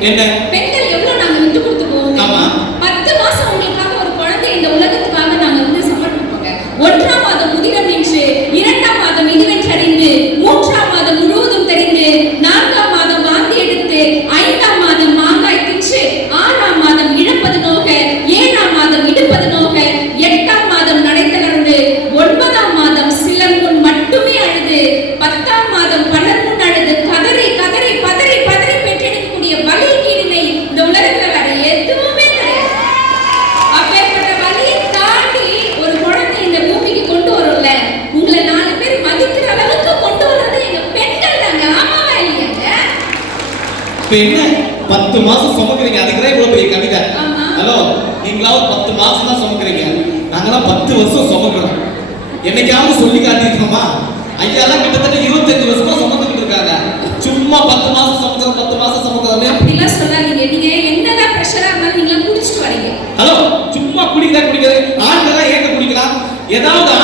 என்ன இப்ப என்ன பத்து மாசம் சுமக்குறீங்க. அதுக்கு தான் இவ்வளவு பெரிய கவிதை. ஹலோ நீங்களாவது பத்து மாசம் தான் சுமக்குறீங்க. நாங்களாம் பத்து வருஷம் சுமக்குறோம். என்னைக்காவது சொல்லி காட்டியிருக்கோமா? ஐயாலாம் கிட்டத்தட்ட இருபத்தஞ்சு வருஷமா சுமந்துக்கிட்டு இருக்காங்க. சும்மா பத்து மாசம் சுமக்கிறோம் பத்து மாசம் சுமக்கிறோம். அப்படிலாம் சொல்லாதீங்க. நீங்க என்னதான் ப்ரெஷரா இருந்தாலும் நீங்க குடிச்சிட்டு வரீங்க. ஹலோ சும்மா குடிக்கிறா குடிக்கிறது. ஆண்கள் ஏங்க குடிக்கலாம்? ஏதாவது